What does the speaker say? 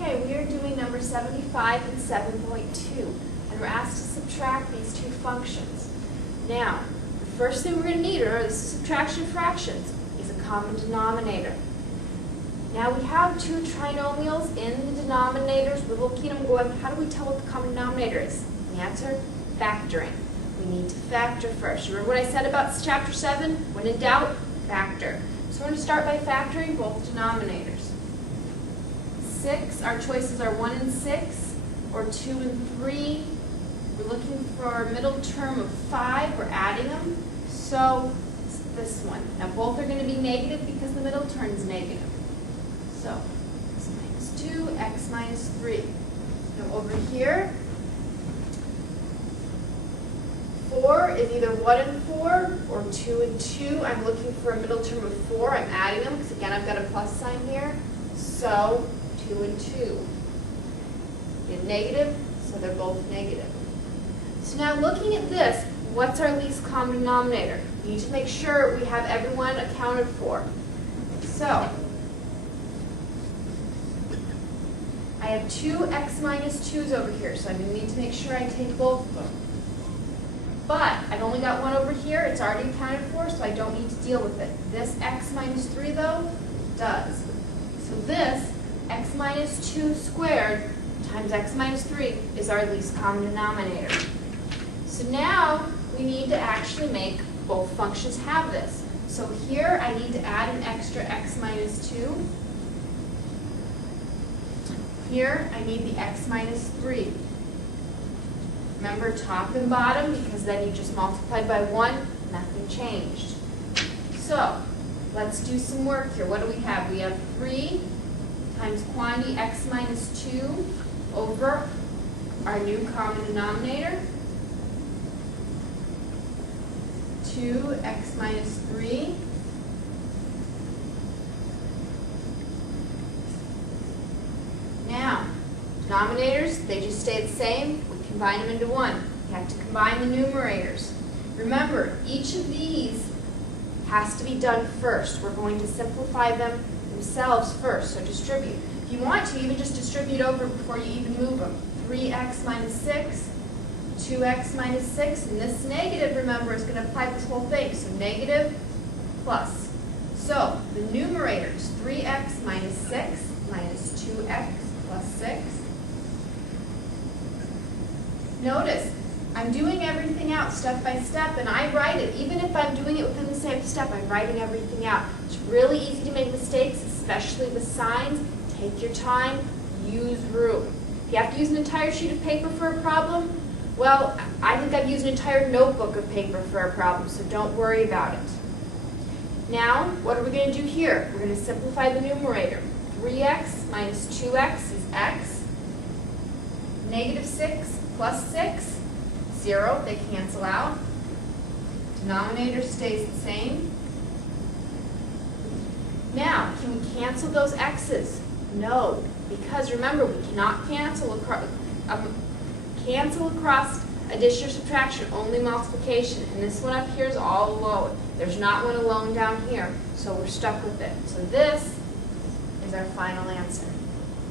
Okay, we are doing number 75 and 7.2, and we're asked to subtract these two functions. Now, the first thing we're going to need, or this is subtraction of fractions, is a common denominator. Now we have two trinomials in the denominators. We're looking at them going, how do we tell what the common denominator is? The answer, factoring. We need to factor first. Remember what I said about chapter 7? When in doubt, factor. So we're going to start by factoring both denominators. 6, our choices are 1 and 6, or 2 and 3. We're looking for a middle term of 5. We're adding them. So it's this one. Now both are going to be negative because the middle term is negative. So x minus 2, x minus 3. Now over here, 4 is either 1 and 4 or 2 and 2. I'm looking for a middle term of 4. I'm adding them because, again, I've got a plus sign here. So 2 and 2. Get negative, so they're both negative. So now looking at this, what's our least common denominator? We need to make sure we have everyone accounted for. So I have 2 x minus 2's over here, so I'm going to need to make sure I take both of them. But I've only got one over here. It's already accounted for, so I don't need to deal with it. This x minus 3, though, does. So this x minus 2 squared times x minus 3 is our least common denominator. So now we need to actually make both functions have this. So here I need to add an extra x minus 2. Here I need the x minus 3. Remember top and bottom, because then you just multiplied by 1, nothing changed. So let's do some work here. What do we have? We have 3 times quantity x minus 2 over our new common denominator, 2x minus 3. Now, denominators, they just stay the same. We combine them into one. You have to combine the numerators. Remember, each of these has to be done first. We're going to simplify them themselves first, so distribute. If you want to, even just distribute over before you even move them. 3x minus 6, 2x minus 6, and this negative, remember, is going to apply this whole thing. So negative plus. So the numerators, 3x minus 6 minus 2x plus 6. Notice, I'm doing everything out step by step, and I write it. Even if I'm doing it within the same step, I'm writing everything out. It's really easy to make mistakes, especially with signs. Take your time, use room. If you have to use an entire sheet of paper for a problem, well, I think I've used an entire notebook of paper for a problem, so don't worry about it. Now, what are we going to do here? We're going to simplify the numerator. 3x minus 2x is x. Negative 6 plus 6, 0, they cancel out. Denominator stays the same. Now, can we cancel those x's? No, because remember, we cannot cancel across addition or subtraction, only multiplication. And this one up here is all alone. There's not one alone down here, so we're stuck with it. So this is our final answer.